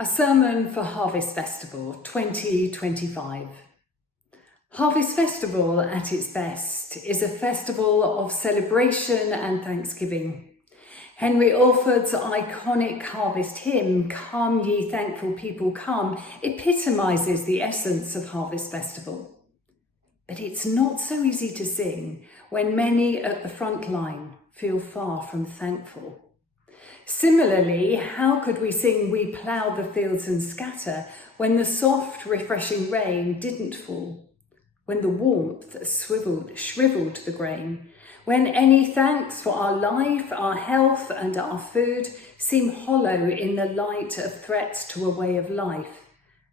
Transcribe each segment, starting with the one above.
A sermon for Harvest Festival 2025. Harvest Festival at its best is a festival of celebration and thanksgiving. Henry Alford's iconic harvest hymn, "Come ye thankful people come," epitomises the essence of Harvest Festival. But it's not so easy to sing when many at the front line feel far from thankful. Similarly, how could we sing "We plough the fields and scatter" when the soft, refreshing rain didn't fall, when the warmth shriveled the grain, when any thanks for our life, our health and our food seem hollow in the light of threats to a way of life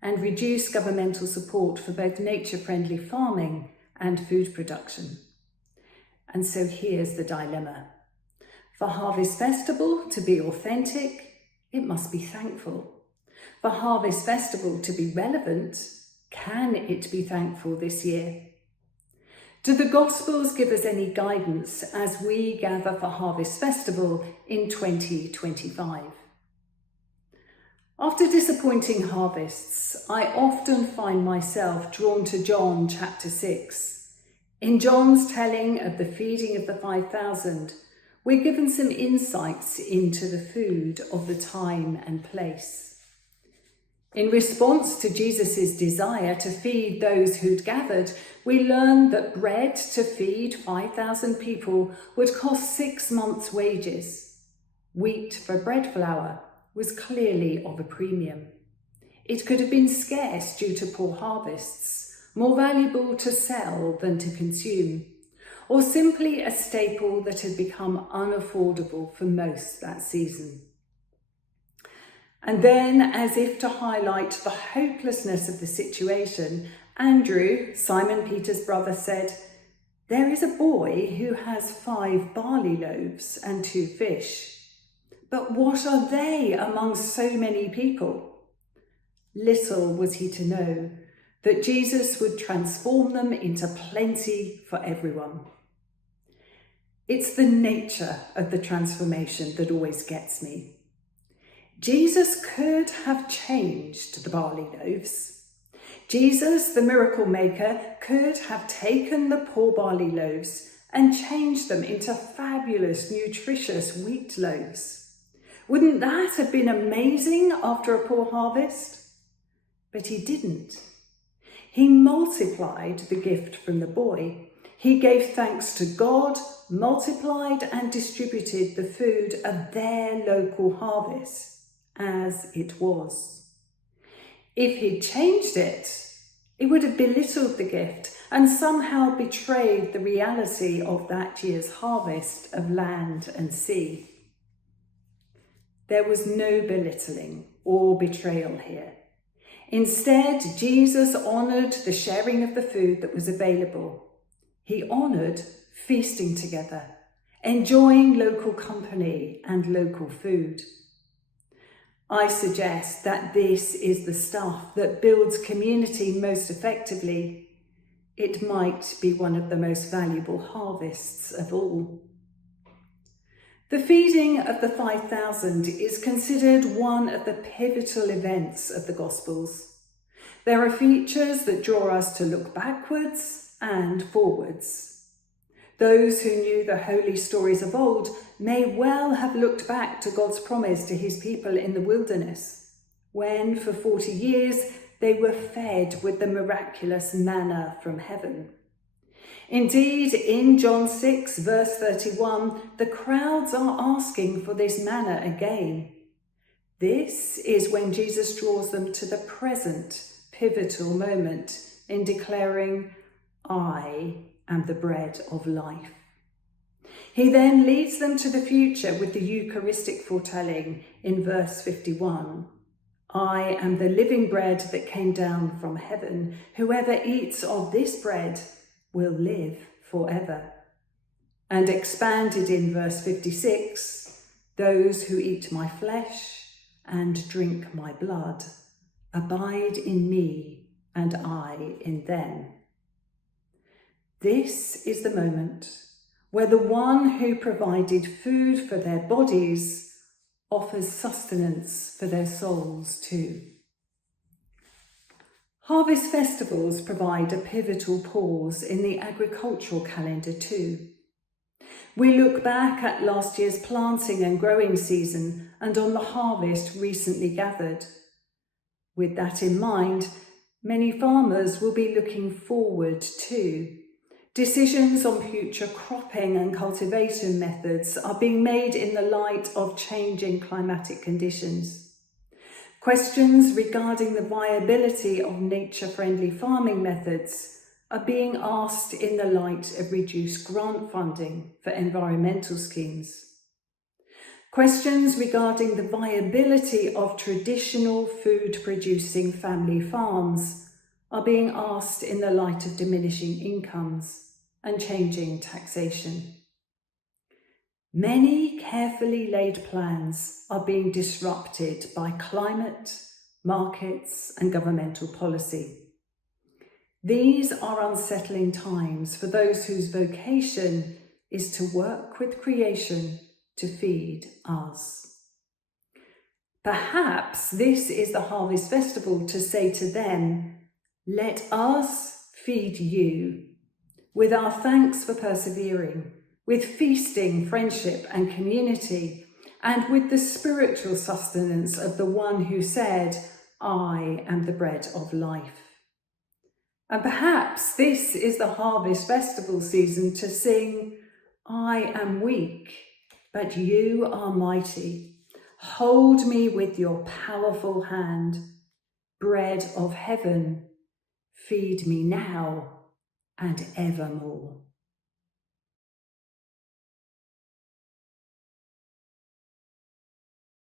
and reduce governmental support for both nature-friendly farming and food production? And so here's the dilemma. For Harvest Festival to be authentic, it must be thankful. For Harvest Festival to be relevant, can it be thankful this year? Do the Gospels give us any guidance as we gather for Harvest Festival in 2025? After disappointing harvests, I often find myself drawn to John chapter 6. In John's telling of the feeding of the 5,000, we're given some insights into the food of the time and place. In response to Jesus' desire to feed those who'd gathered, we learn that bread to feed 5,000 people would cost 6 months' wages. Wheat for bread flour was clearly of a premium. It could have been scarce due to poor harvests, more valuable to sell than to consume, or simply a staple that had become unaffordable for most that season. And then, as if to highlight the hopelessness of the situation, Andrew, Simon Peter's brother, said, "There is a boy who has 5 barley loaves and 2 fish. But what are they among so many people?" Little was he to know that Jesus would transform them into plenty for everyone. It's the nature of the transformation that always gets me. Jesus could have changed the barley loaves. Jesus, the miracle maker, could have taken the poor barley loaves and changed them into fabulous, nutritious wheat loaves. Wouldn't that have been amazing after a poor harvest? But he didn't. He multiplied the gift from the boy. He gave thanks to God, multiplied and distributed the food of their local harvest as it was. If he'd changed it, it would have belittled the gift and somehow betrayed the reality of that year's harvest of land and sea. There was no belittling or betrayal here. Instead, Jesus honoured the sharing of the food that was available. He honoured feasting together, enjoying local company and local food. I suggest that this is the stuff that builds community most effectively. It might be one of the most valuable harvests of all. The feeding of the 5,000 is considered one of the pivotal events of the Gospels. There are features that draw us to look backwards and forwards. Those who knew the holy stories of old may well have looked back to God's promise to his people in the wilderness, when for 40 years they were fed with the miraculous manna from heaven. Indeed, in John 6, verse 31, the crowds are asking for this manna again. This is when Jesus draws them to the present pivotal moment in declaring, "I am the bread of life." He then leads them to the future with the Eucharistic foretelling in verse 51. "I am the living bread that came down from heaven. Whoever eats of this bread will live forever." And expanded in verse 56, "Those who eat my flesh and drink my blood abide in me and I in them." This is the moment where the one who provided food for their bodies offers sustenance for their souls too. Harvest festivals provide a pivotal pause in the agricultural calendar too. We look back at last year's planting and growing season and on the harvest recently gathered. With that in mind, many farmers will be looking forward too. Decisions on future cropping and cultivation methods are being made in the light of changing climatic conditions. Questions regarding the viability of nature-friendly farming methods are being asked in the light of reduced grant funding for environmental schemes. Questions regarding the viability of traditional food-producing family farms are being asked in the light of diminishing incomes and changing taxation. Many carefully laid plans are being disrupted by climate, markets, and governmental policy. These are unsettling times for those whose vocation is to work with creation to feed us. Perhaps this is the Harvest Festival to say to them, let us feed you, with our thanks for persevering, with feasting, friendship and community, and with the spiritual sustenance of the one who said, I am the bread of life. And perhaps this is the Harvest Festival season to sing, I am weak, but you are mighty. Hold me with your powerful hand. Bread of heaven, feed me now and evermore.